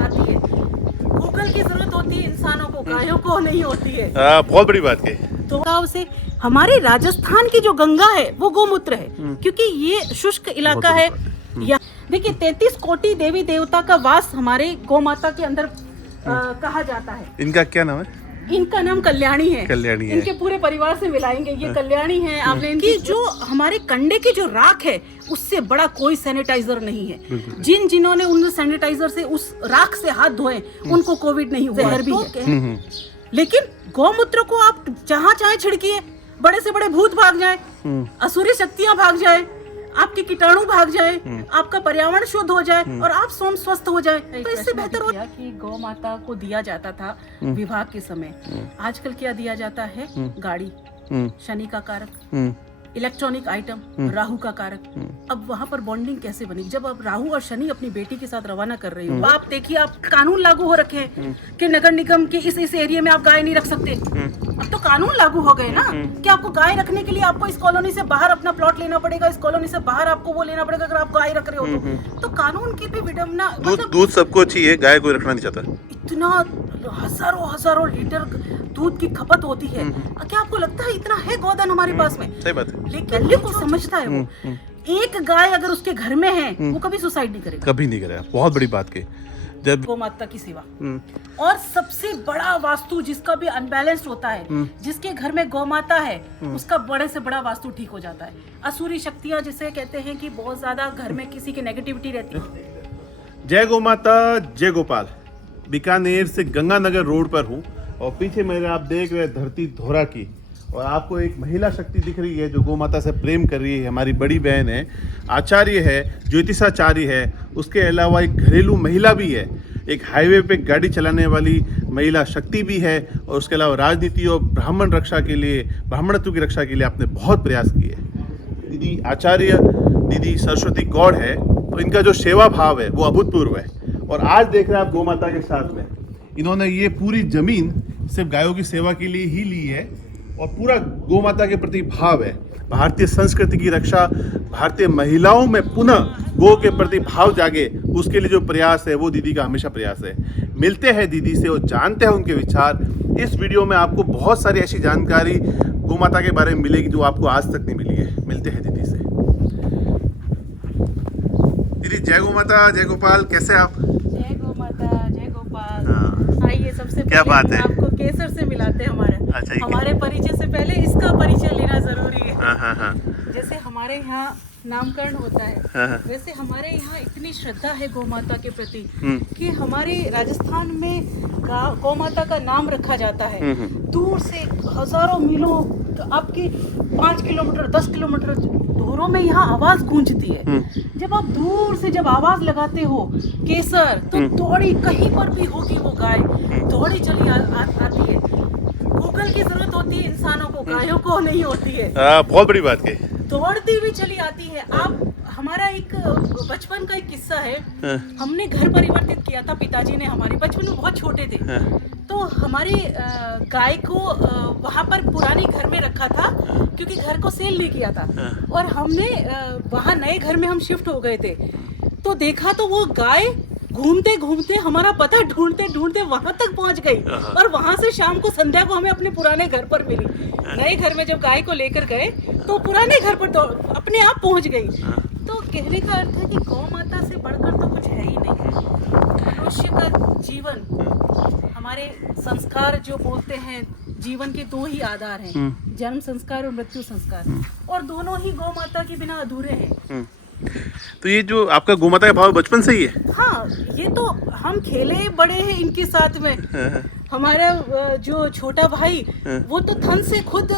आती है। गूगल की जरूरत होती है इंसानों को, गायों को नहीं होती है। बहुत बड़ी बात कही। तो गाँव से हमारे राजस्थान की जो गंगा है वो गोमूत्र है, क्योंकि ये शुष्क इलाका है। या देखिए 33 कोटि देवी देवता का वास हमारे गौ माता के अंदर कहा जाता है। इनका क्या नाम है? इनका नाम कल्याणी है। कल्याणी है। इनके पूरे परिवार से मिलाएंगे, ये कल्याणी है। आपने इनकी जो हमारे कंडे की जो राख है उससे बड़ा कोई सैनिटाइजर नहीं है। जिन्होंने उन सैनिटाइजर से उस राख से हाथ धोए उनको कोविड नहीं हुआ। जहर भी है, लेकिन गौमूत्र को आप जहाँ चाहे छिड़किए, बड़े से बड़े भूत भाग जाए, असुरी शक्तियां भाग जाए, आपके कीटाणु भाग जाए, आपका पर्यावरण शुद्ध हो जाए और आप स्वयं स्वस्थ हो जाए। तो इससे बेहतर हो कि गौ माता को दिया जाता था विवाह के समय। आजकल क्या दिया जाता है? गाड़ी, शनि का कारक, इलेक्ट्रॉनिक आइटम, राहु का कारक। अब वहाँ पर बॉन्डिंग कैसे बनी? जब आप राहु और शनि अपनी बेटी के साथ रवाना कर रहे हो, आप देखिए, आप कानून लागू हो रखे हैं कि नगर निगम के इस एरिया में आप गाय नहीं रख सकते। अब तो कानून लागू हो गए ना कि आपको गाय रखने के लिए आपको इस कॉलोनी से बाहर अपना प्लॉट लेना पड़ेगा, इस कॉलोनी से बाहर आपको वो लेना पड़ेगा अगर आप गाय रख रहे हो तो कानून की भी विडम्बना। दूध सबको चाहिए, गाय कोई रखना नहीं चाहता। इतना हजारों लीटर दूध की खपत होती है, क्या आपको लगता है इतना है गोदान हमारे पास में? सही बात है। लेकिन ये को समझता है वो, एक गाय अगर उसके घर में है वो कभी सुसाइड नहीं करेगा। कभी नहीं करेगा। बहुत बड़ी बात की। जब गौ माता की सेवा और सबसे बड़ा वास्तु जिसका भी अनबैलेंस्ड होता है, जिसके घर में गौ माता है उसका बड़े से बड़ा वास्तु ठीक हो जाता है। असुरी शक्तियां जिसे कहते हैं कि बहुत ज्यादा घर में किसी की नेगेटिविटी रहती है। जय गौ माता, जय गोपाल। बीकानेर से गंगानगर रोड पर हूँ और पीछे मेरे आप देख रहे हैं धरती धोरा की, और आपको एक महिला शक्ति दिख रही है जो गौ माता से प्रेम कर रही है। हमारी बड़ी बहन है, आचार्य है, ज्योतिषाचार्य है, उसके अलावा एक घरेलू महिला भी है, एक हाईवे पे गाड़ी चलाने वाली महिला शक्ति भी है, और उसके अलावा राजनीति और ब्राह्मण रक्षा के लिए, ब्राह्मणत्व की रक्षा के लिए आपने बहुत प्रयास किए। दीदी आचार्य, दीदी सरस्वती गौड़ है, तो इनका जो सेवा भाव है वो अभूतपूर्व है। और आज देख रहे हैं आप गौ माता के साथ में इन्होंने ये पूरी जमीन सिर्फ गायों की सेवा के लिए ही ली है, और पूरा गौ माता के प्रति भाव है। भारतीय संस्कृति की रक्षा, भारतीय महिलाओं में पुनः गौ के प्रति भाव जागे, उसके लिए जो प्रयास है वो दीदी का हमेशा प्रयास है। मिलते हैं दीदी से और जानते हैं उनके विचार। इस वीडियो में आपको बहुत सारी ऐसी जानकारी गौ माता के बारे में मिलेगी जो आपको आज तक नहीं मिली है। मिलते हैं दीदी से। दीदी जय गौ माता, जय गोपाल, कैसे आप? जय गौ माता, जय गोपाल। हाँ। आइए, सबसे क्या पहले बात है? आपको केसर से मिलाते हैं। अच्छा, हमारे परिचय से पहले इसका परिचय लेना जरूरी है। हाँ। जैसे हमारे यहाँ नामकरण होता है, वैसे हमारे यहाँ इतनी श्रद्धा है गौ माता के प्रति कि हमारे राजस्थान में गौ माता का नाम रखा जाता है। दूर से हजारों मीलों, तो आपकी 5 किलोमीटर 10 किलोमीटर दूरों में यहाँ आवाज गूंजती है। जब आप दूर से जब आवाज लगाते हो केसर, तो दौड़ी, कहीं पर भी होगी वो गाय, दौड़ी चली आती है। गूगल की जरूरत होती है इंसानों को, गायों को नहीं होती है। बहुत बड़ी बात कही। दौड़ती हुई चली आती है। आप, हमारा एक बचपन का एक किस्सा है। हमने घर परिवर्तित किया था, पिताजी ने, हमारे बचपन में बहुत छोटे थे, तो हमारी गाय को वहाँ पर पुराने घर में रखा था क्योंकि घर को सेल नहीं किया था। और हमने वहाँ नए घर में हम शिफ्ट हो गए थे, तो देखा तो वो गाय घूमते घूमते हमारा पता ढूंढते ढूंढते वहां तक पहुंच गई, और वहां से शाम को संध्या को हमें अपने पुराने घर पर मिली। नए घर में जब गाय को लेकर गए तो पुराने घर पर तो अपने आप पहुंच गई। तो कहने का अर्थ है कि गौ माता से बढ़कर तो कुछ है ही नहीं। मनुष्य का जीवन, हमारे संस्कार जो बोलते हैं, जीवन के 2 ही आधार हैं, जन्म संस्कार और मृत्यु संस्कार, और दोनों ही गौ माता के बिना अधूरे हैं। तो ये जो आपका गौ माता का भाव बचपन से ही है? हाँ, ये तो हम खेले बड़े हैं इनके साथ में। हमारा जो छोटा भाई, वो तो थन से खुद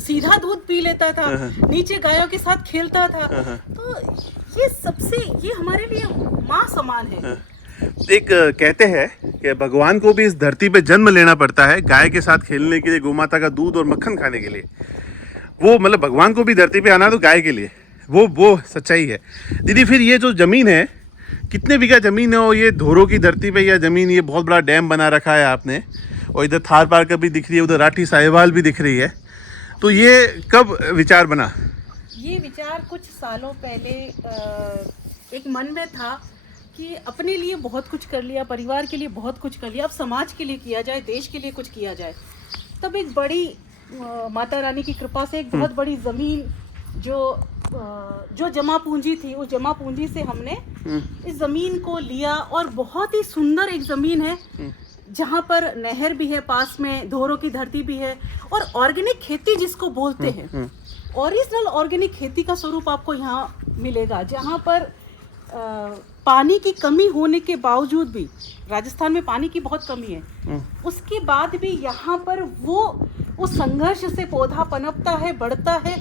सीधा दूध पी लेता था, नीचे गायों के साथ खेलता था। तो ये सबसे, ये हमारे लिए माँ समान है। एक कहते हैं कि भगवान को भी इस धरती पे जन्म लेना पड़ता है गाय के साथ खेलने के लिए, गौ माता का दूध और मक्खन खाने के लिए। वो मतलब भगवान को भी धरती पे आना तो गाय के लिए, वो सच्चाई है। दीदी फिर ये जो ज़मीन है, कितने बीघा ज़मीन है? और ये धोरों की धरती पे यह ज़मीन, ये बहुत बड़ा डैम बना रखा है आपने, और इधर थार पार भी दिख रही है, उधर राठी साहिवाल भी दिख रही है। तो ये कब विचार बना? ये विचार कुछ सालों पहले एक मन में था कि अपने लिए बहुत कुछ कर लिया, परिवार के लिए बहुत कुछ कर लिया, अब समाज के लिए किया जाए, देश के लिए कुछ किया जाए। तब एक बड़ी माता रानी की कृपा से एक बहुत बड़ी जमीन जो जमा पूंजी थी, उस जमा पूंजी से हमने इस जमीन को लिया और बहुत ही सुंदर एक जमीन है जहाँ पर नहर भी है, पास में धोरों की धरती भी है और ऑर्गेनिक खेती जिसको बोलते हैं, ओरिजिनल ऑर्गेनिक खेती का स्वरूप आपको यहाँ मिलेगा। जहाँ पर पानी की कमी होने के बावजूद भी, राजस्थान में पानी की बहुत कमी है, उसके बाद भी यहाँ पर वो उस संघर्ष से पौधा पनपता है, बढ़ता है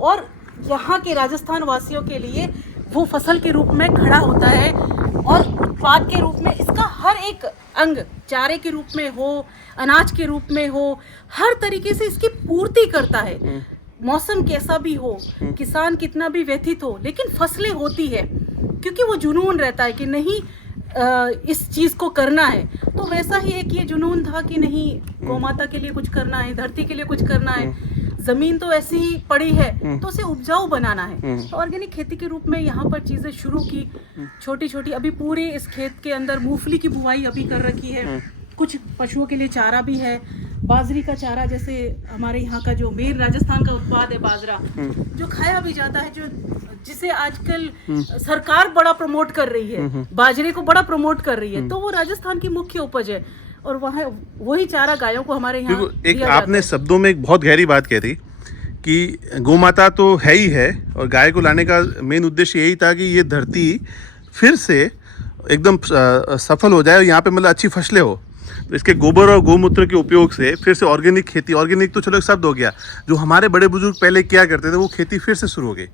और यहाँ के राजस्थान वासियों के लिए वो फसल के रूप में खड़ा होता है और उत्पाद के रूप में इसका हर एक अंग, चारे के रूप में हो, अनाज के रूप में हो, हर तरीके से इसकी पूर्ति करता है। मौसम कैसा भी हो, किसान कितना भी व्यथित हो, लेकिन फसलें होती है क्योंकि वो जुनून रहता है कि नहीं इस चीज को करना है। तो वैसा ही एक ये जुनून था कि नहीं, गौमाता के लिए कुछ करना है, धरती के लिए कुछ करना है, जमीन तो ऐसी ही पड़ी है तो उसे उपजाऊ बनाना है। तो ऑर्गेनिक खेती के रूप में यहाँ पर चीजें शुरू की, छोटी छोटी। अभी पूरे इस खेत के अंदर मूंगफली की बुवाई अभी कर रखी है, कुछ पशुओं के लिए चारा भी है, बाजरी का चारा, जैसे हमारे यहाँ का जो मेन राजस्थान का उत्पाद है बाजरा, जो खाया भी जाता है, जो जिसे आजकल सरकार बड़ा प्रमोट कर रही है, बाजरे को बड़ा प्रमोट कर रही है, तो वो राजस्थान की मुख्य उपज है और वहाँ वही चारा गायों को हमारे यहाँ एक आपने शब्दों में एक बहुत गहरी बात कही थी कि गौमाता तो है ही है और गाय को लाने का मेन उद्देश्य यही था कि ये धरती फिर से एकदम सफल हो जाए और यहाँ पे मतलब अच्छी फसलें हो। तो इसके गोबर और गौमूत्र के उपयोग से फिर से ऑर्गेनिक खेती, ऑर्गेनिक तो चलो एक शब्द हो गया, जो हमारे बड़े बुजुर्ग पहले क्या करते थे वो खेती फिर से शुरू हो गई।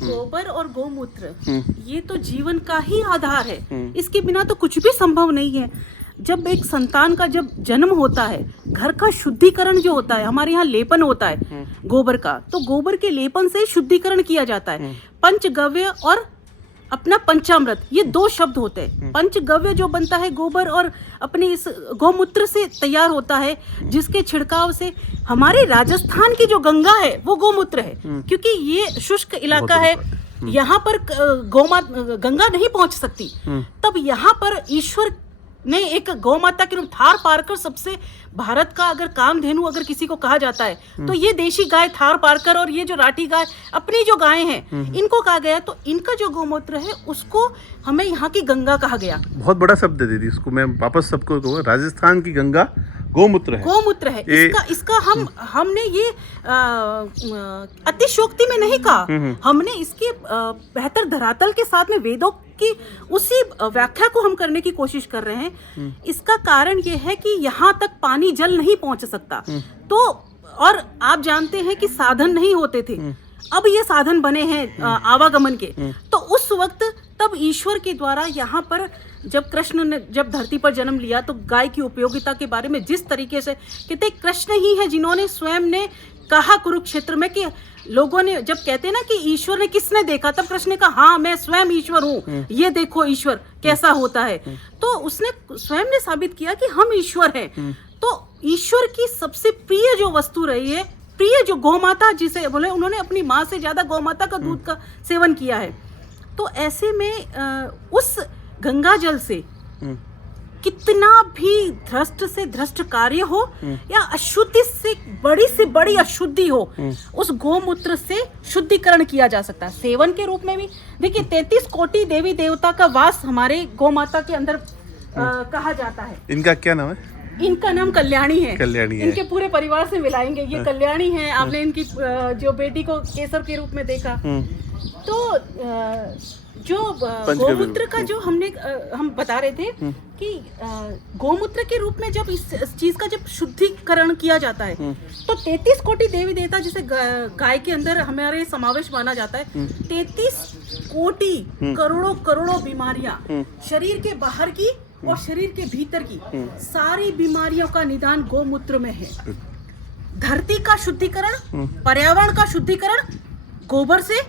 गोबर और गौमूत्र ये तो जीवन का ही आधार है, इसके बिना तो कुछ भी संभव नहीं है। जब एक संतान का जब जन्म होता है, घर का शुद्धिकरण जो होता है, हमारे यहाँ लेपन होता है गोबर का, तो गोबर के लेपन से शुद्धिकरण किया जाता है। पंचगव्य और अपना पंचामृत, ये दो शब्द होते हैं। पंचगव्य जो बनता है गोबर और अपने इस गौमूत्र से तैयार होता है, जिसके छिड़काव से हमारे राजस्थान की जो गंगा है वो गौमूत्र है, क्योंकि ये शुष्क इलाका है, यहाँ पर गंगा नहीं पहुंच सकती। तब यहाँ पर ईश्वर ने एक गौ माता के रूप थार पारकर, सबसे भारत का अगर कामधेनु अगर किसी को कहा जाता है तो ये देशी गाय थार पारकर और ये जो राठी गाय, अपनी जो गायें हैं इनको कहा गया। तो इनका जो गौमूत्र है उसको हमें यहाँ की गंगा कहा गया। बहुत बड़ा शब्द है दीदी, इसको मैं वापस सबको कहूँगा, राजस्थान की गंगा गौमूत्र है। गौमूत्र है इसका हमने ये अतिशोक्ति में नहीं कहा, हमने इसके बेहतर धरातल के साथ में वेदों की उसी व्याख्या को हम करने की कोशिश कर रहे हैं। इसका कारण ये है कि यहाँ तक पानी जल नहीं पहुंच सकता, तो और आप जानते हैं कि साधन नहीं होते थे, अब ये साधन बने हैं आवागमन के। तो उस वक्त तब ईश्वर के द्वारा यहाँ पर जब कृष्ण ने जब धरती पर जन्म लिया तो गाय की उपयोगिता के बारे में जिस तरीके से कहते, कृष्ण ही है जिन्होंने स्वयं ने कहा कुरुक्षेत्र में कि लोगों ने जब कहते ना कि ईश्वर ने किसने देखा, तब कृष्ण ने कहा हाँ मैं स्वयं ईश्वर हूँ, ये देखो ईश्वर कैसा होता है। तो उसने स्वयं ने साबित किया कि हम ईश्वर हैं। तो ईश्वर की सबसे प्रिय जो वस्तु रही है, प्रिय जो गौमाता जिसे बोले, उन्होंने अपनी माँ से ज्यादा गौमाता का दूध का सेवन किया है। तो ऐसे में उस गंगा जल से कितना भी भ्रष्ट से भ्रष्ट कार्य हो या अशुद्धि से बड़ी अशुद्धि हो, उस गौमूत्र से शुद्धिकरण किया जा सकता है। सेवन के रूप में भी देखिए 33 कोटि देवी देवता का वास हमारे गौमाता के अंदर कहा जाता है। इनका क्या नाम है? इनका नाम कल्याणी है। कल्याणी है। इनके पूरे परिवार से मिलाएंगे, ये कल्याणी है। आपने इनकी जो बेटी को केसर के रूप में देखा। तो जो गौमूत्र का जो हम बता रहे थे कि गौमूत्र के रूप में जब इस चीज का जब शुद्धिकरण किया जाता है तो 33 कोटि देवी देवता जिसे गाय के अंदर हमारे समावेश माना जाता है, 33 कोटि करोड़ों करोड़ों बीमारियां शरीर के बाहर की और शरीर के भीतर की सारी बीमारियों का निदान गौमूत्र में है। धरती का शुद्धिकरण, पर्यावरण का शुद्धिकरण गोबर से,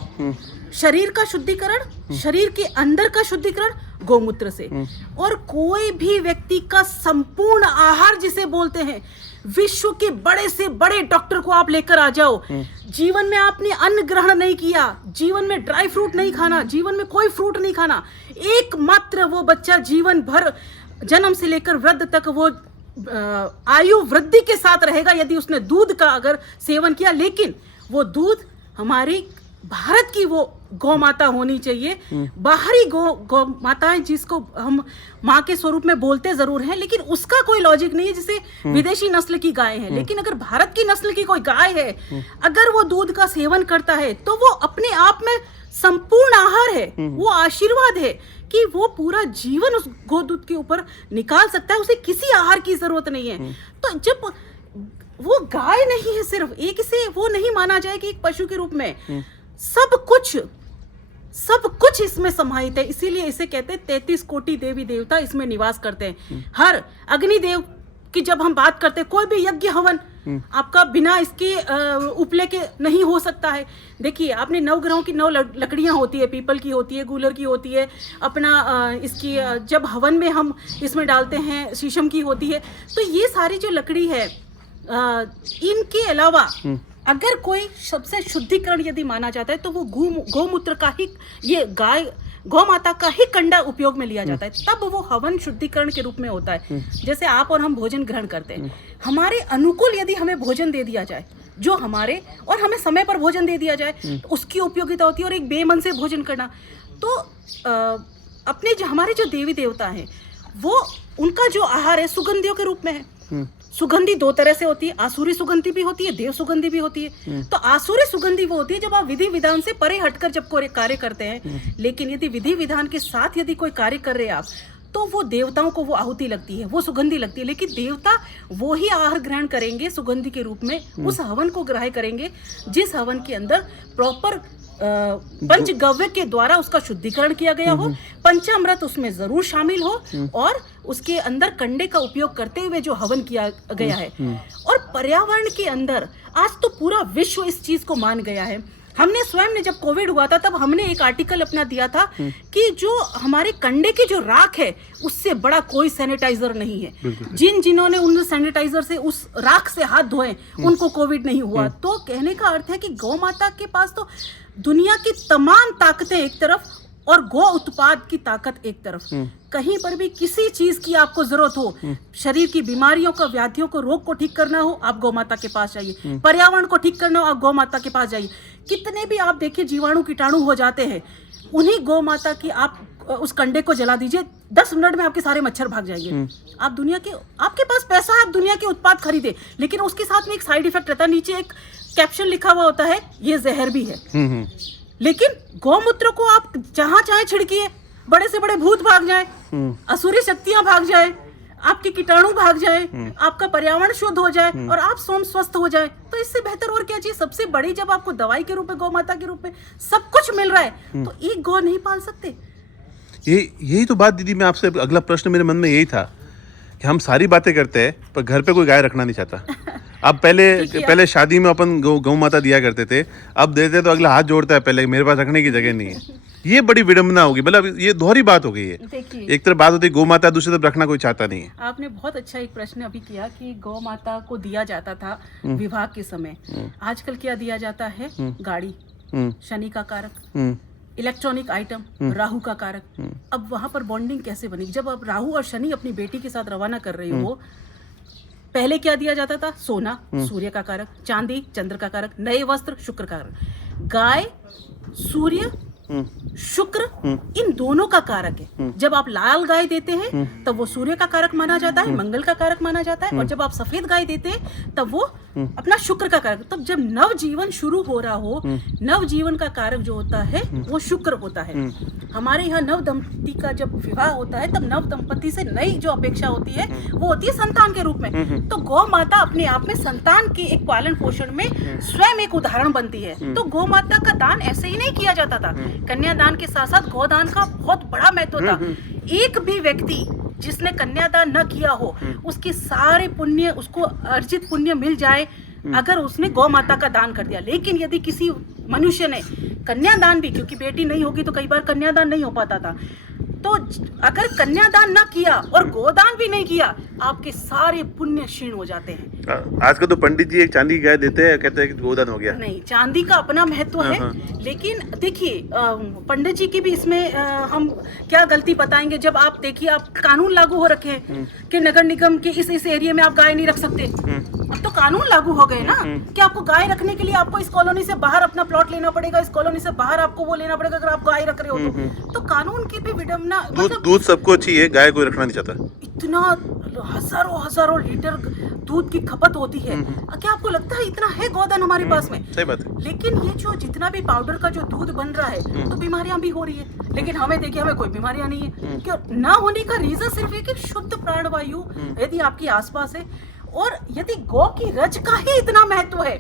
शरीर का शुद्धिकरण, शरीर के अंदर का शुद्धिकरण गौमूत्र से। और कोई भी व्यक्ति का संपूर्ण आहार जिसे बोलते हैं, विश्व के बड़े से बड़े डॉक्टर को आप लेकर आ जाओ, जीवन में आपने अन्न ग्रहण नहीं किया, जीवन में ड्राई फ्रूट नहीं खाना, जीवन में कोई फ्रूट नहीं खाना, एकमात्र वो बच्चा जीवन भर जन्म से लेकर वृद्ध तक वो आयु वृद्धि के साथ रहेगा यदि उसने दूध का अगर सेवन किया। लेकिन वो दूध हमारी भारत की वो गौ माता होनी चाहिए। बाहरी गौ माताएं जिसको हम माँ के स्वरूप में बोलते जरूर हैं, लेकिन उसका कोई लॉजिक नहीं है। जैसे विदेशी नस्ल की गाय है, लेकिन अगर भारत की नस्ल की कोई गाय है, अगर वो दूध का सेवन करता है तो वो अपने आप में संपूर्ण आहार है, वो आशीर्वाद है कि वो पूरा जीवन उस गोदूध के ऊपर निकाल सकता है, उसे किसी आहार की जरूरत नहीं है। तो जब वो गाय नहीं है, सिर्फ एक इसे वो नहीं माना जाए कि एक पशु के रूप में सब कुछ इसमें समाहित है। इसीलिए इसे कहते हैं 33 कोटि देवी देवता इसमें निवास करते हैं। हर अग्निदेव की जब हम बात करते हैं, कोई भी यज्ञ हवन आपका बिना इसके उपले के नहीं हो सकता है। देखिए, आपने 9 ग्रहों की 9 लकड़ियां होती है, पीपल की होती है, गूलर की होती है, अपना इसकी जब हवन में हम इसमें डालते हैं शीशम की होती है। तो ये सारी जो लकड़ी है, इनके अलावा अगर कोई सबसे शुद्धिकरण यदि माना जाता है तो वो गौमूत्र का ही, ये गौ माता का ही कंडा उपयोग में लिया जाता है, तब वो हवन शुद्धिकरण के रूप में होता है। जैसे आप और हम भोजन ग्रहण करते हैं, हमारे अनुकूल यदि हमें भोजन दे दिया जाए, जो हमारे और हमें समय पर भोजन दे दिया जाए, तो उसकी उपयोगिता होती है। और एक बेमन से भोजन करना, तो अपने जो हमारे जो देवी देवता हैं, वो उनका जो आहार है सुगंधियों के रूप में है। सुगंधी 2 तरह से होती है, आसुरी सुगंधी भी होती है, देव सुगंधी भी होती है। तो आसुरी सुगंधी वो होती है जब आप विधि विधान से परे हटकर जब कोई कार्य करते हैं। लेकिन यदि विधि विधान के साथ यदि कोई कार्य कर रहे हैं आप, तो वो देवताओं को वो आहुति लगती है, वो सुगंधी लगती है। लेकिन देवता वो ही आहार ग्रहण करेंगे सुगंधी के रूप में, उस हवन को ग्रहण करेंगे जिस हवन के अंदर प्रॉपर पंचगव्य के द्वारा उसका शुद्धिकरण किया गया हो, पंचामृत उसमें जरूर शामिल हो, और उसके अंदर कंडे का उपयोग करते हुए जो हवन किया गया है। और पर्यावरण के अंदर आज तो पूरा विश्व इस चीज को मान गया है। हमने स्वयं ने जब कोविड हुआ था, तब हमने एक आर्टिकल अपना दिया था कि जो हमारे कंडे की जो राख है, उससे बड़ा कोई सैनिटाइजर नहीं है। जिन्होंने उन सैनिटाइजर से उस राख से हाथ धोए, उनको कोविड नहीं हुआ। तो कहने का अर्थ है कि गौ माता के पास तो दुनिया की तमाम ताकतें एक तरफ और गौ उत्पाद की ताकत एक तरफ। कहीं पर भी किसी चीज की आपको जरूरत हो, शरीर की बीमारियों को, व्याधियों को, रोग को ठीक करना हो, आप गौ माता के पास जाइए। पर्यावरण को ठीक करना हो, आप गौ माता के पास जाइए। कितने भी आप देखिए जीवाणु कीटाणु हो जाते हैं, उन्हीं गौ माता की आप उस कंडे को जला दीजिए, 10 मिनट में आपके सारे मच्छर भाग जाएंगे। आप दुनिया के, आपके पास पैसा है, आप दुनिया के उत्पाद खरीदे, लेकिन उसके साथ में एक साइड इफेक्ट रहता है। नीचे एक कैप्शन लिखा हुआ होता है, ये जहर भी है। लेकिन गौमूत्र को आप जहां चाहे छिड़किए, बड़े से बड़े भूत भाग जाए, असुरी शक्तियां भाग जाए, आपके कीटाणु भाग जाए, आपका पर्यावरण शुद्ध हो जाए और आप स्वयं स्वस्थ हो जाए। तो इससे बेहतर और क्या चाहिए? सबसे बड़ी, जब आपको दवाई के रूप में, गौ माता के रूप में सब कुछ मिल रहा है, तो एक गौ नहीं पाल सकते? यही तो बात दीदी, मैं आपसे अगला प्रश्न मेरे मन में यही था कि हम सारी बातें करते हैं पर घर पे कोई गाय रखना नहीं चाहता। अब पहले शादी में अपन गौ माता दिया करते थे, अब देते तो अगला हाथ जोड़ता है पहले, मेरे पास रखने की जगह नहीं है। ये बड़ी विडंबना होगी, मतलब ये दोहरी बात हो गई है। एक तरफ बात होती है गौ माता, दूसरी तरफ रखना कोई चाहता नहीं है। आपने बहुत अच्छा एक प्रश्न अभी किया कि गौ माता को दिया जाता था विवाह के समय, आजकल क्या दिया जाता है? गाड़ी, शनि का कारक, इलेक्ट्रॉनिक आइटम, राहु का कारक। अब वहां पर बॉन्डिंग कैसे बनेगी? जब आप राहु और शनि अपनी बेटी के साथ रवाना कर रहे हो, पहले क्या दिया जाता था? सोना, सूर्य का कारक, चांदी, चंद्र का कारक, नए वस्त्र, शुक्र का कारक। गाय, सूर्य, शुक्र, इन दोनों का कारक है। जब आप लाल गाय देते हैं तब वो सूर्य का कारक माना जाता है, मंगल का कारक माना जाता है। और जब आप सफेद गाय देते हैं तब वो अपना शुक्र का कारक। तब जब नव जीवन शुरू हो रहा हो, नव जीवन का कारक जो होता है वो शुक्र होता है। हमारे यहाँ नव दंपति का जब विवाह होता है, तब नव दंपति से नई जो अपेक्षा होती है वो होती है संतान के रूप में। तो गौ माता अपने आप में संतान के एक पालन पोषण में स्वयं एक उदाहरण बनती है। तो गौ माता का दान ऐसे ही नहीं किया जाता था। कन्यादान के साथ साथ गोदान का बहुत बड़ा महत्व था। एक भी व्यक्ति जिसने कन्यादान न किया हो, उसके सारे पुण्य, उसको अर्जित पुण्य मिल जाए अगर उसने गौ माता का दान कर दिया। लेकिन यदि किसी मनुष्य ने कन्यादान भी, क्योंकि बेटी नहीं होगी तो कई बार कन्यादान नहीं हो पाता था, तो अगर कन्यादान न किया और गोदान भी नहीं किया, आपके सारे पुण्य क्षीण हो जाते हैं। आजकल तो पंडित जी एक चांदी की गाय देते हैं, कहते हैं कि गोदान हो गया। नहीं, चांदी का अपना महत्व है, लेकिन देखिए पंडित जी की भी इसमें हम क्या गलती बताएंगे। जब आप देखिए, आप कानून लागू हो रखे हैं कि नगर निगम के इस एरिया में आप गाय नहीं रख सकते। अब तो कानून लागू हो गए ना कि आपको गाय रखने के लिए आपको इस कॉलोनी से बाहर अपना प्लॉट लेना पड़ेगा, इस कॉलोनी से बाहर आपको वो लेना पड़ेगा अगर आप गाय रख रहे हो तो कानून की भी विडम्बना। दूध सबको चाहिए, गाय कोई रखना नहीं चाहता। इतना हजारों लीटर दूध की खपत होती है, क्या आपको लगता है इतना है गोदान हमारे पास में? सही बात है। लेकिन ये जो जितना भी पाउडर का जो दूध बन रहा है तो बीमारियां भी हो रही है, लेकिन हमें देखिए हमें कोई बीमारियां नहीं है। क्यों ना होने का रीजन सिर्फ है कि शुद्ध प्राणवायु यदि आपके आसपास है, और यदि गौ की रज का ही इतना महत्व है,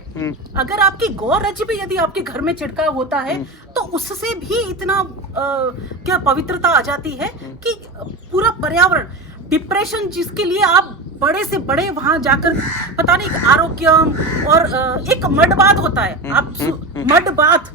अगर आपकी गौ रज भी यदि आपके घर में छिड़काव होता है तो उससे भी इतना क्या पवित्रता आ जाती है कि पूरा पर्यावरण, डिप्रेशन जिसके लिए आप बड़े से बड़े वहां जाकर पता नहीं आरोग्यम और एक मड बाथ होता है, आप मड बाथ,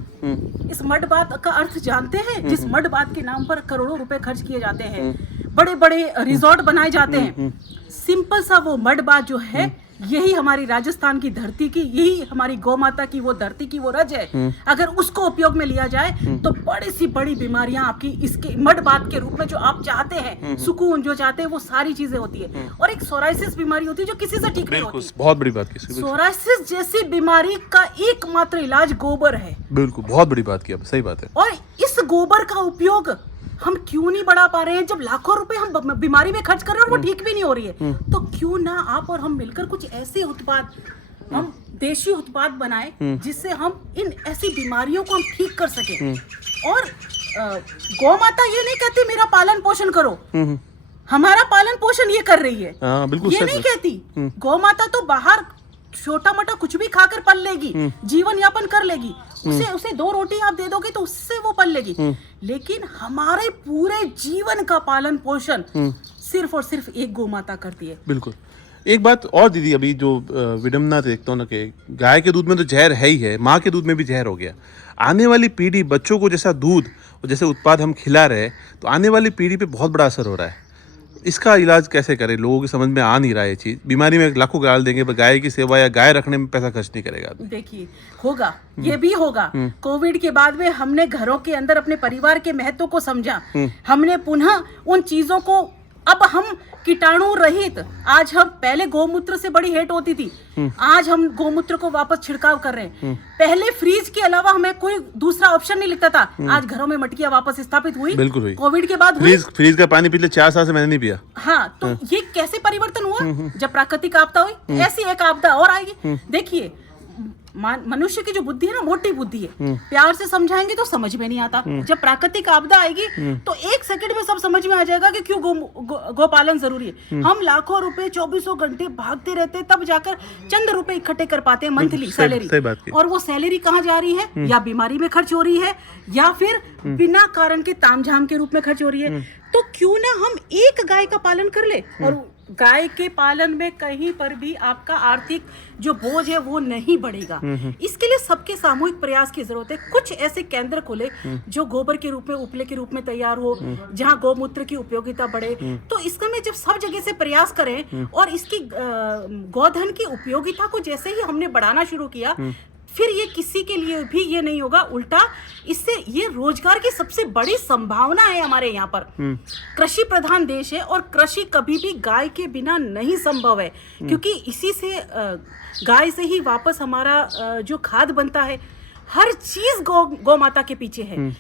इस मड बाथ का अर्थ जानते हैं? जिस मड बाथ के नाम पर करोड़ों रुपए खर्च किए जाते हैं, बड़े बड़े रिजॉर्ट बनाए जाते हैं, सिंपल सा वो मड बाथ जो है यही हमारी राजस्थान की धरती की, यही हमारी गौ माता की वो धरती की वो रज है। अगर उसको उपयोग में लिया जाए तो बड़ी सी बड़ी बीमारियां आपकी इसके मड बाथ के रूप में जो आप चाहते हैं, सुकून जो चाहते हैं, वो सारी चीजें होती है। और एक सोराइसिस बीमारी होती है जो किसी से ठीक नहीं होती। बहुत बड़ी बात की। सोराइसिस जैसी बीमारी का एकमात्र इलाज गोबर है। बिल्कुल, बहुत बड़ी बात की आप, सही बात है। और इस गोबर का उपयोग हम क्यों नहीं बढ़ा पा रहे हैं? जब लाखों रुपए हम बीमारी में खर्च कर रहे हैं और वो ठीक भी नहीं हो रही है, तो क्यों ना आप और हम मिलकर कुछ ऐसे उत्पाद, हम देशी उत्पाद बनाएं जिससे हम इन ऐसी बीमारियों को हम ठीक कर सकें। और गौ माता ये नहीं कहती मेरा पालन पोषण करो, हमारा पालन पोषण ये कर रही है, बिल्कुल ये नहीं कहती। गौ माता तो बाहर छोटा मोटा कुछ भी खाकर पल लेगी, जीवन यापन कर लेगी, उसे 2 रोटी आप दे दोगे तो उससे वो पल लेगी। लेकिन हमारे पूरे जीवन का पालन पोषण सिर्फ और सिर्फ एक गौ माता करती है। बिल्कुल। एक बात और दीदी, अभी जो विडम्बना देखता हूँ ना कि गाय के दूध में तो जहर है ही है, माँ के दूध में भी जहर हो गया। आने वाली पीढ़ी, बच्चों को जैसा दूध और जैसे उत्पाद हम खिला रहे हैं, तो आने वाली पीढ़ी पे बहुत बड़ा असर हो रहा है। इसका इलाज कैसे करें? लोगों की समझ में आ नहीं रहा है ये चीज। बीमारी में लाखों गाल देंगे पर गाय की सेवा या गाय रखने में पैसा खर्च नहीं करेगा। देखिए, होगा, ये भी होगा। कोविड के बाद में हमने घरों के अंदर अपने परिवार के महत्व को समझा, हमने पुनः उन चीजों को, अब हम कीटाणु रहित, आज हम, पहले गौमूत्र से बड़ी हेट होती थी, आज हम गौमूत्र को वापस छिड़काव कर रहे हैं। पहले फ्रीज के अलावा हमें कोई दूसरा ऑप्शन नहीं लिखता था, आज घरों में मटकियां वापस स्थापित हुई। बिल्कुल हुई। कोविड के बाद फ्रीज का पानी पिछले 4 साल से मैंने नहीं पिया। हाँ, तो ये कैसे परिवर्तन हुआ? जब प्राकृतिक आपदा हुई, ऐसी एक आपदा और आएगी। देखिए, मनुष्य की जो बुद्धि है ना, मोटी बुद्धि है, प्यार से समझाएंगे तो समझ में नहीं आता। जब प्राकृतिक आपदा आएगी तो 1 सेकंड में सब समझ में आ जाएगा कि क्यों गोपालन जरूरी है। हम लाखों रुपए 24 घंटे भागते रहते हैं, तब जाकर चंद रुपए इकट्ठे कर पाते हैं मंथली सैलरी, और वो सैलरी कहाँ जा रही है? या बीमारी में खर्च हो रही है, या फिर बिना कारण के तामझाम के रूप में खर्च हो रही है। तो क्यों ना हम एक गाय का पालन कर ले, और गाय के पालन में कहीं पर भी आपका आर्थिक जो बोझ है वो नहीं बढ़ेगा। इसके लिए सबके सामूहिक प्रयास की जरूरत है। कुछ ऐसे केंद्र खोले जो गोबर के रूप में, उपले के रूप में तैयार हो, जहां गौमूत्र की उपयोगिता बढ़े। तो इसका में जब सब जगह से प्रयास करें और इसकी गौधन की उपयोगिता को जैसे ही हमने बढ़ाना शुरू किया, फिर ये किसी के लिए भी ये नहीं होगा, उल्टा इससे ये रोजगार की सबसे बड़ी संभावना है हमारे यहाँ पर। कृषि प्रधान देश है और कृषि कभी भी गाय के बिना नहीं संभव है, क्योंकि इसी से गाय से ही वापस हमारा जो खाद बनता है, हर चीज गौ माता के पीछे है।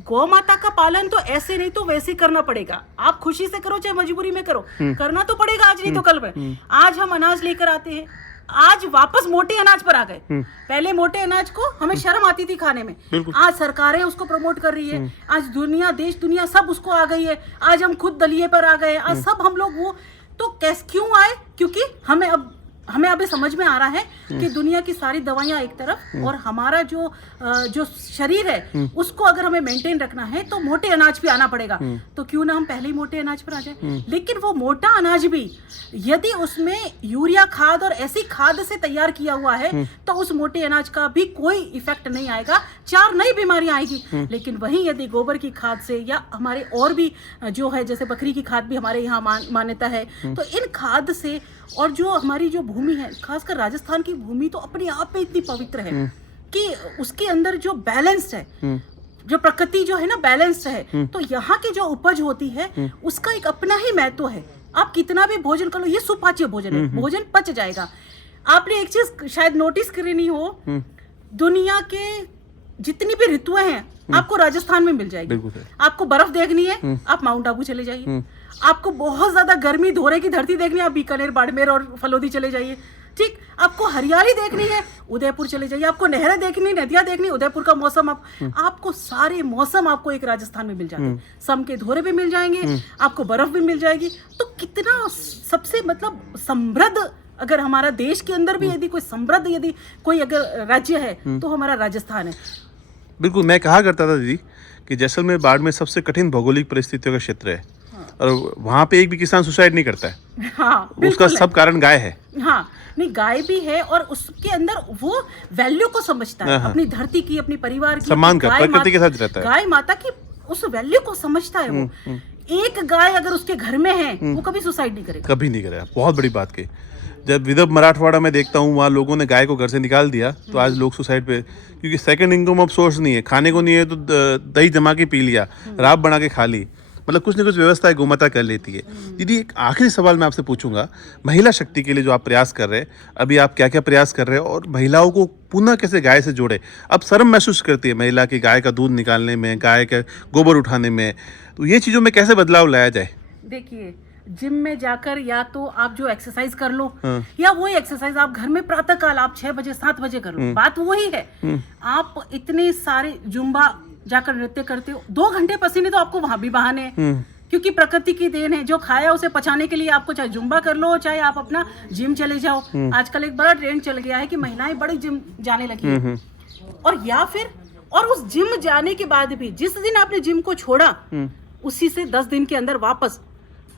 गौ माता का पालन तो ऐसे नहीं तो वैसे करना पड़ेगा। आप खुशी से करो चाहे मजबूरी में करो, करना तो पड़ेगा, आज नहीं तो कल में। आज हम अनाज लेकर आते हैं, आज वापस मोटे अनाज पर आ गए। पहले मोटे अनाज को हमें शर्म आती थी खाने में, आज सरकारें उसको प्रमोट कर रही है, आज दुनिया, देश दुनिया सब उसको आ गई है। आज हम खुद दलिये पर आ गए, आज सब हम लोग वो, तो कैसे क्यों आए? क्योंकि हमें अब हमें अभी समझ में आ रहा है कि दुनिया की सारी दवाइयां एक तरफ और हमारा जो शरीर है उसको अगर हमें मेंटेन रखना है तो मोटे अनाज पे आना पड़ेगा। तो क्यों ना हम पहले ही मोटे अनाज पर आ जाए। लेकिन वो मोटा अनाज भी यदि उसमें यूरिया खाद और ऐसी खाद से तैयार किया हुआ है तो उस मोटे अनाज का भी कोई इफेक्ट नहीं आएगा, 4 नई बीमारियां आएगी। लेकिन वहीं यदि गोबर की खाद से या हमारे और भी जो है जैसे बकरी की खाद भी हमारे यहाँ मान्यता है, तो इन खाद से और जो हमारी जो भूमि है, खासकर राजस्थान की भूमि तो अपने आप में इतनी पवित्र है कि उसके अंदर जो बैलेंस्ड है, जो प्रकृति जो है ना बैलेंस्ड है, तो यहाँ की जो उपज होती है उसका एक अपना ही महत्व है। आप कितना भी भोजन कर लो, ये सुपाच्य भोजन है, भोजन पच जाएगा। आपने एक चीज शायद नोटिस करी हो, दुनिया के जितनी भी ऋतुएं हैं आपको राजस्थान में मिल जाएगी। आपको बर्फ देखनी है आप माउंट आबू चले जाइए, आपको बहुत ज्यादा गर्मी धोरे की धरती देखनी है आप बीकानेर, बाड़मेर और फलोदी चले जाइए। ठीक, आपको हरियाली देखनी है उदयपुर चले जाइए, आपको नहरें देखनी, नदियां देखनी, उदयपुर का मौसम आपको सारे मौसम आपको एक राजस्थान में मिल जाते हैं। सम के धोरे भी मिल जाएंगे, आपको बर्फ भी मिल जाएगी। तो कितना सबसे मतलब समृद्ध, अगर हमारा देश के अंदर भी यदि कोई समृद्ध यदि कोई अगर राज्य है तो हमारा राजस्थान है। बिल्कुल, मैं कहा करता था दीदी कि जैसलमेर बाड़मेर सबसे कठिन भौगोलिक परिस्थितियों का क्षेत्र है और वहाँ पे एक भी किसान सुसाइड नहीं करता है। हाँ, उसका सब कारण गाय है। हाँ, नहीं गाय भी है और उसके अंदर वो वैल्यू को समझता है, अपनी धरती की, अपनी परिवार की, सम्मान का, प्रकृति के साथ रहता है, गाय माता की उस वैल्यू को समझता है वो। एक गाय अगर उसके घर में है वो कभी सुसाइड नहीं करेगा, कभी नहीं करेगा। बहुत बड़ी बात की। जब विदर्भ मराठवाड़ा में देखता हूँ वहाँ लोगों ने गाय को घर से निकाल दिया तो आज लोग सुसाइड पे, क्योंकि सेकंड इनकम ऑफ सोर्स नहीं है, खाने को नहीं है तो दही जमा के पी लिया, राब बना के खा ली, मतलब कुछ न कुछ व्यवस्था गोमाता कर लेती है। दीदी एक आखिरी सवाल मैं आपसे पूछूंगा, महिला शक्ति के लिए जो आप प्रयास कर रहे हैं, अभी आप क्या क्या प्रयास कर रहे हैं और महिलाओं को पुनः कैसे गाय से जोड़े? अब शर्म महसूस करती है महिला की गाय का दूध निकालने में, गाय का गोबर उठाने में, तो ये चीज़ों में कैसे बदलाव लाया जाए? देखिए, जिम में जाकर या तो आप जो एक्सरसाइज कर लो या वही एक्सरसाइज आप घर में प्रातः काल आप 6 बजे 7 बजे कर लो, बात वही है। आप इतने सारे जुम्बा जाकर नृत्य करते हो, 2 घंटे पसीने तो आपको वहां भी बहाने हैं, क्योंकि प्रकृति की देन है, जो खाया उसे पचाने के लिए आपको चाहे जुम्बा कर लो चाहे आप अपना जिम चले जाओ। आजकल एक बड़ा ट्रेंड चल गया है कि महिलाएं बड़ी जिम जाने लगी है, और या फिर और उस जिम जाने के बाद भी जिस दिन आपने जिम को छोड़ा उसी से 10 दिन के अंदर वापस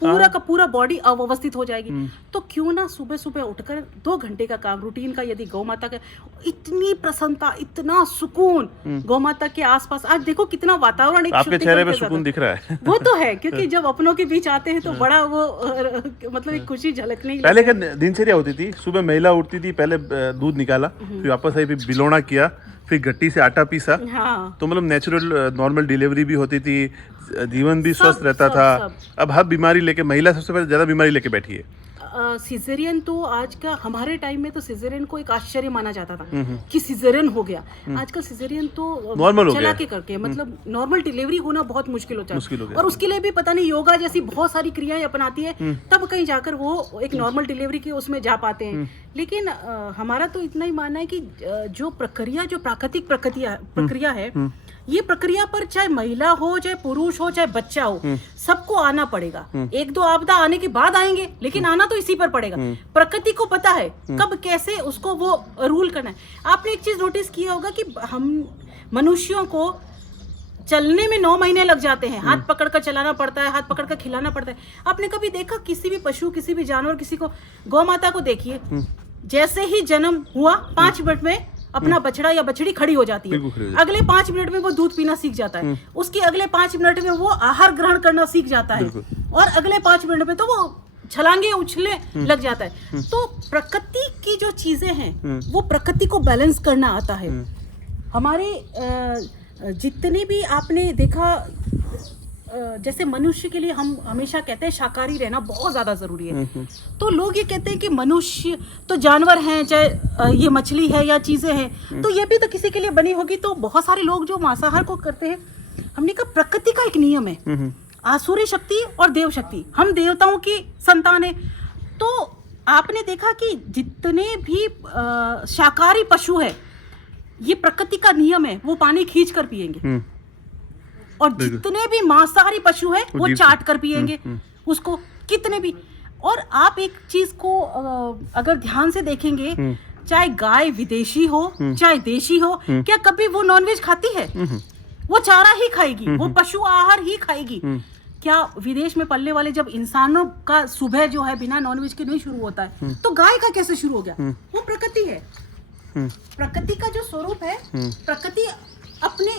पूरा का पूरा बॉडी अव्यवस्थित हो जाएगी। तो क्यों ना सुबह सुबह उठकर 2 घंटे का काम रूटीन का, यदि गौ माता का इतनी प्रसन्नता, इतना सुकून गौ माता के आसपास, आज देखो कितना वातावरण, आपके चेहरे पे सुकून दिख रहा है। वो तो है, क्योंकि जब अपनों के बीच आते हैं तो बड़ा वो मतलब एक खुशी झलकने लगी। पहले क्या दिनचर्या होती थी? सुबह महिला उठती थी, पहले दूध निकाला, फिर वापस आई, फिर बिलोना किया, फिर गट्टी से आटा पीसा। हाँ। तो मतलब नेचुरल नॉर्मल डिलीवरी भी होती थी, जीवन भी स्वस्थ रहता था। अब हर बीमारी लेके महिला सबसे पहले ज्यादा बीमारी लेके बैठी है। सिजेरियन तो आज का, हमारे टाइम में तो सिजेरियन को एक आश्चर्य माना जाता था कि सिजेरियन हो गया। आजकल सिजेरियन तो नॉर्मल हो चला गया के करके, मतलब नॉर्मल डिलीवरी होना बहुत मुश्किल होता है, और उसके लिए भी पता नहीं योगा जैसी बहुत सारी क्रियाएं अपनाती है, तब कहीं जाकर वो एक नॉर्मल डिलीवरी की उसमें जा पाते हैं। लेकिन हमारा तो इतना ही मानना है कि जो प्रक्रिया, जो प्राकृतिक प्रक्रिया है, ये प्रक्रिया पर चाहे महिला हो, चाहे पुरुष हो, चाहे बच्चा हो, सबको आना पड़ेगा। 1-2 आपदा आने के बाद आएंगे, लेकिन आना तो इसी पर पड़ेगा। प्रकृति को पता है कब कैसे उसको वो रूल करना है। आपने एक चीज नोटिस किया होगा कि हम मनुष्यों को चलने में 9 महीने लग जाते हैं, हाथ पकड़ कर चलाना पड़ता है, हाथ पकड़ कर खिलाना पड़ता है। आपने कभी देखा किसी भी पशु, किसी भी जानवर, किसी को, गौ माता को देखिए, जैसे ही जन्म हुआ 5 मिनट में अपना बछड़ा या बछड़ी खड़ी हो जाती है, अगले 5 मिनट में वो दूध पीना सीख जाता है, उसके अगले 5 मिनट में वो आहार ग्रहण करना सीख जाता है, और अगले 5 मिनट में तो वो छलांगे उछले लग जाता है। तो प्रकृति की जो चीजें हैं वो प्रकृति को बैलेंस करना आता है। हमारे जितने भी आपने देखा, जैसे मनुष्य के लिए हम हमेशा कहते हैं शाकाहारी रहना बहुत ज्यादा जरूरी है, तो लोग ये कहते हैं कि मनुष्य तो जानवर हैं, चाहे ये मछली है या चीजें हैं, तो ये भी तो किसी के लिए बनी होगी। तो बहुत सारे लोग जो मांसाहार को करते हैं, हमने कहा प्रकृति का एक नियम है, आसुरी शक्ति और देव शक्ति, हम देवताओं की संतान है। तो आपने देखा कि जितने भी शाकाहारी पशु है, ये प्रकृति का नियम है, वो पानी खींच कर पिएंगे, और जितने भी मांसाहारी पशु है वो चाट कर पिएंगे उसको। कितने भी और आप एक चीज को अगर ध्यान से देखेंगे, चाहे गाय विदेशी हो चाहे देशी हो, क्या कभी वो नॉनवेज खाती है? वो चारा ही खाएगी, वो पशु आहार ही खाएगी। क्या विदेश में पलने वाले जब इंसानों का सुबह जो है बिना नॉनवेज के नहीं शुरू होता है, तो गाय का कैसे शुरू हो गया? वो प्रकृति है। प्रकृति का जो स्वरूप है, प्रकृति अपने,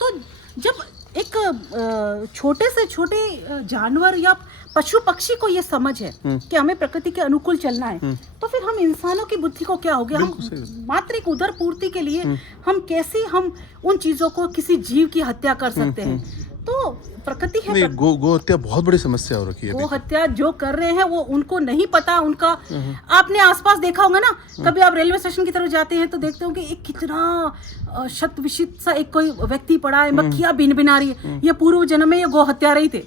तो जब एक छोटे से छोटे जानवर या पशु पक्षी को ये समझ है कि हमें प्रकृति के अनुकूल चलना है, तो फिर हम इंसानों की बुद्धि को क्या हो गया? हम मात्र एक उदर पूर्ति के लिए हम कैसे हम उन चीजों को, किसी जीव की हत्या कर सकते हैं? तो प्रकृति है। नहीं, गो हत्या बहुत बड़ी समस्या हो रखी है। गो हत्या जो कर रहे हैं वो उनको नहीं पता। उनका आपने आसपास देखा होगा ना, कभी आप रेलवे स्टेशन की तरफ जाते हैं तो देखते हो कि एक कितना शत विशित सा एक कोई व्यक्ति पड़ा है, मक्खियां बिन बिना रही है, ये पूर्व जन्म में ये गो हत्या रही थे।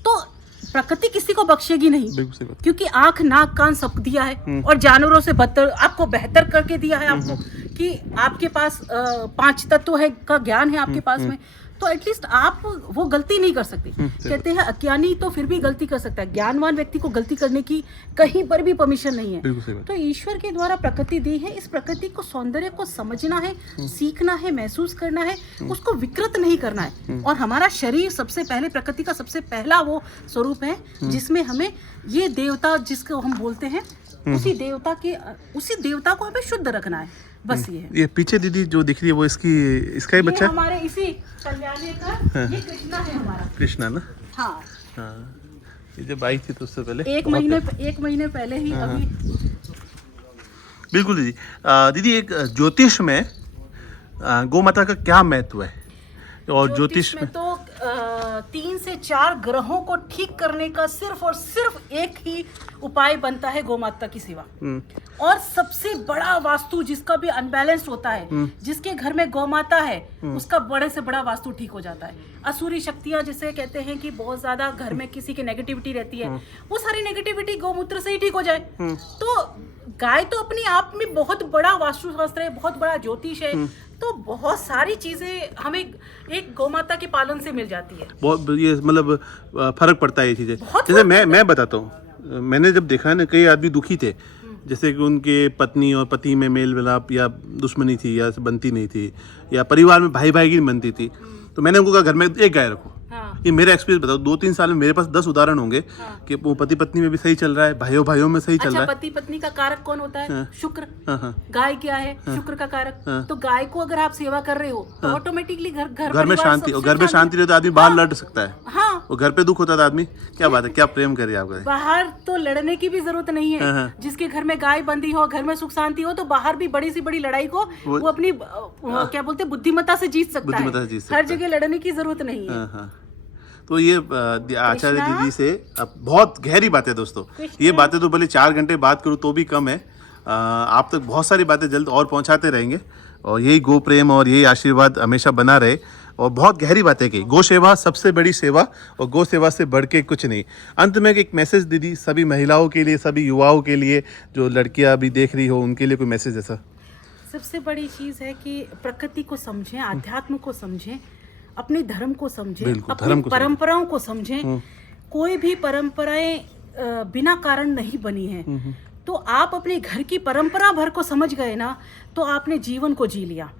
तो प्रकृति किसी को बख्शेगी नहीं, क्योंकि आंख नाक कान सब दिया है और जानवरों से बदतर आपको बेहतर करके दिया है आपको, कि आपके पास 5 तत्व है का ज्ञान है आपके पास में, तो एटलीस्ट आप वो गलती नहीं कर सकते। कहते हैं अज्ञानी तो फिर भी गलती कर सकता है, ज्ञानवान व्यक्ति को गलती करने की कहीं पर भी परमिशन नहीं है। तो ईश्वर के द्वारा प्रकृति दी है, इस प्रकृति को, सौंदर्य को समझना है, सीखना है, महसूस करना है, उसको विकृत नहीं करना है। और हमारा शरीर सबसे पहले प्रकृति का सबसे पहला वो स्वरूप है जिसमें हमें ये देवता जिसको हम बोलते हैं, उसी देवता को हमें शुद्ध रखना है। बस ये है। ये पीछे दीदी जो दिख रही है वो इसका ही बच्चा है? हमारे इसी कल्याणी का ये कृष्णा है हमारा। कृष्णा ना? हाँ। ये जब आई थी तो उससे पहले एक महीने पहले ही अभी। बिल्कुल दीदी। दीदी, एक ज्योतिष में गौ माता का क्या महत्व है? और ज्योतिष में तो 3 से 4 ग्रहों को ठीक करने का सिर्फ और सिर्फ एक ही उपाय बनता है, गौ माता की सेवा। और सबसे बड़ा वास्तु जिसका भी अनबैलेंस्ड होता है, जिसके घर में गौ माता है, उसका बड़े से बड़ा वास्तु ठीक हो जाता है। असुरी शक्तियां जिसे कहते हैं कि बहुत ज्यादा घर में किसी की नेगेटिविटी रहती है, वो सारी नेगेटिविटी गौमूत्र से ही ठीक हो जाए। तो गाय तो अपने आप में बहुत बड़ा वास्तुशास्त्र है, बहुत बड़ा ज्योतिष है। तो बहुत सारी चीजें हमें एक गौ माता के पालन से मिल जाती है। बहुत ये मतलब फर्क पड़ता है ये चीजें। जैसे मैं बताता हूँ, मैंने जब देखा है ना, कई आदमी दुखी थे, जैसे कि उनके पत्नी और पति में मेल मिलाप या दुश्मनी थी या बनती नहीं थी, या परिवार में भाई भाई की बनती थी, तो मैंने उनको कहा घर में एक गाय रखो। ये मेरा एक्सपीरियंस बताओ, 2-3 साल में मेरे पास 10 उदाहरण होंगे कि वो पति पत्नी में भी सही चल रहा है, भाइयों में सही चल रहा है। पति पत्नी का कारक कौन होता है? शुक्र। गाय क्या है? शुक्र का कारक। तो गाय को अगर आप सेवा कर रहे हो तो ऑटोमेटिकली घर में शांति, और घर में शांति रहे तो आदमी बाहर लड़ सकता है। हाँ, और घर पे दुख होता था आदमी, क्या बात है, क्या प्रेम करे आपका। बाहर तो लड़ने की भी जरूरत नहीं है। जिसके घर में गाय बंधी हो, घर में सुख शांति हो, तो बाहर भी बड़ी सी बड़ी लड़ाई को वो अपनी क्या बोलते हैं, बुद्धिमत्ता से जीत सकता है। हर जगह लड़ने की जरूरत नहीं है। तो ये आचार्य दीदी से अब बहुत गहरी बात है दोस्तों। ये बातें तो भले 4 घंटे बात करूँ तो भी कम है। आप तक बहुत सारी बातें जल्द और पहुंचाते रहेंगे, और यही गो प्रेम और यही आशीर्वाद हमेशा बना रहे। और बहुत गहरी बातें की। गो सेवा सबसे बड़ी सेवा, और गो सेवा से बढ़ के कुछ नहीं। अंत में एक मैसेज दीदी सभी महिलाओं के लिए, सभी युवाओं के लिए, जो लड़कियां अभी देख रही हो उनके लिए कोई मैसेज ऐसा? सबसे बड़ी चीज़ है कि प्रकृति को समझें, आध्यात्म को समझें, अपने धर्म को समझें, अपनी परंपराओं को समझें। कोई भी परंपराएं बिना कारण नहीं बनी हैं। तो आप अपने घर की परंपरा भर को समझ गए ना, तो आपने जीवन को जी लिया।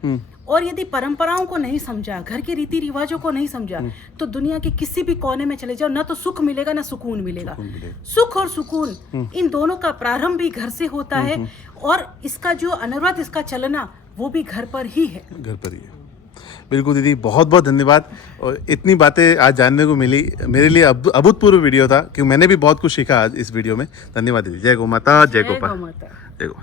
और यदि परंपराओं को नहीं समझा, घर के रीति रिवाजों को नहीं समझा, तो दुनिया के किसी भी कोने में चले जाओ, ना तो सुख मिलेगा ना सुकून मिलेगा। सुख और सुकून इन दोनों का प्रारंभ भी घर से होता है, और इसका जो अनवरत इसका चलना वो भी घर पर ही है। घर पर ही है। बिल्कुल दीदी, बहुत बहुत धन्यवाद। और इतनी बातें आज जानने को मिली, मेरे लिए अभूतपूर्व वीडियो था, क्योंकि मैंने भी बहुत कुछ सीखा आज इस वीडियो में। धन्यवाद दीदी। जय गौ माता, जय गोपाल, जय गो।